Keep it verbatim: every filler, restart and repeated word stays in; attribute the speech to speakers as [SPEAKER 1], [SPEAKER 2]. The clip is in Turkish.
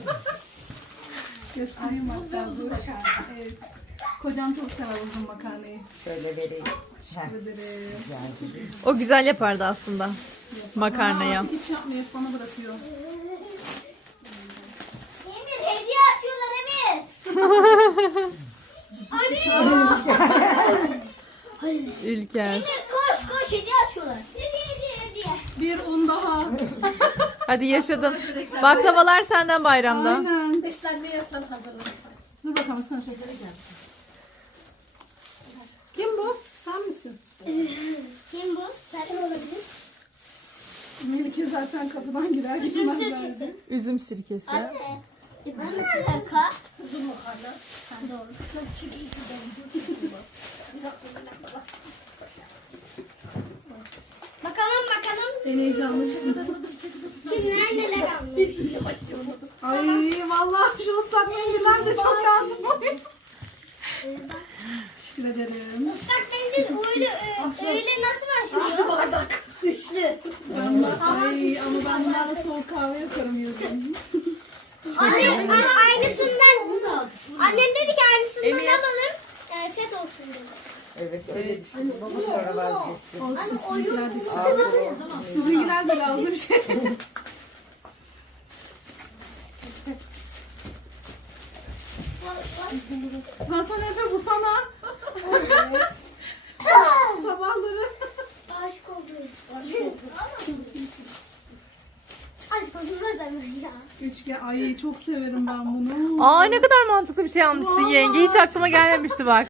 [SPEAKER 1] Göstereyim hatta. Evet. Kocam çok sever uzun makarnayı.
[SPEAKER 2] Şöyle vereyim.
[SPEAKER 1] Teşekkür ederim.
[SPEAKER 3] O güzel yapardı aslında. Makarnaya.
[SPEAKER 1] Aa, hiç yapmıyor, bana bırakıyor.
[SPEAKER 4] Emir hediye açıyorlar Emir.
[SPEAKER 3] İlker.
[SPEAKER 4] Emir koş koş hediye açıyorlar. Hediye hediye hediye.
[SPEAKER 1] Bir un daha.
[SPEAKER 3] Hadi yaşadın. Baklavalar senden bayramda.
[SPEAKER 1] Aynen.
[SPEAKER 4] Beslenmeye yasan hazırlan.
[SPEAKER 1] Dur bakalım sana şekeri gel. Kim bu? Sen misin?
[SPEAKER 4] Kim bu? Sen olabilir.
[SPEAKER 1] Melike zaten kapıdan girer gitmez
[SPEAKER 4] Üzüm
[SPEAKER 1] zaten.
[SPEAKER 4] sirkesi.
[SPEAKER 3] Üzüm sirkesi.
[SPEAKER 4] Anne. E bu ne alaka? Uzun makarna. Ha, doğru. Çok iyi Bakalım bakalım.
[SPEAKER 1] En heyecanlı şimdi.
[SPEAKER 4] Kimler neler almış.
[SPEAKER 1] Ay vallahi şu ıslak mendiller de çok lazım oluyor. Teşekkür ederim.
[SPEAKER 4] Islak mendil öyle, e, öyle nasıl başlıyor? Bardak. Üçlü.
[SPEAKER 1] Ay ama ben bunlarla soğuk kahve yaparım yazın.
[SPEAKER 4] Anne, anne aynısından. Annem dedi ki aynısından alalım. E, set olsun dedi.
[SPEAKER 2] Evet öyle düşündüm ama sonra vazgeçtim.
[SPEAKER 1] Olsun sizinkiler de güzel.
[SPEAKER 2] Abi olsun.
[SPEAKER 1] Sizinkiler de lazım şey. Hasan Efe bu sana. Sabahları.
[SPEAKER 4] Aşk oldum. Aşk oldum. Aşk oldum ya.
[SPEAKER 1] Üçgen. Ay çok severim ben bunu.
[SPEAKER 3] Aa ne kadar mantıklı bir şey almışsın yenge. Hiç aklıma gelmemişti bak.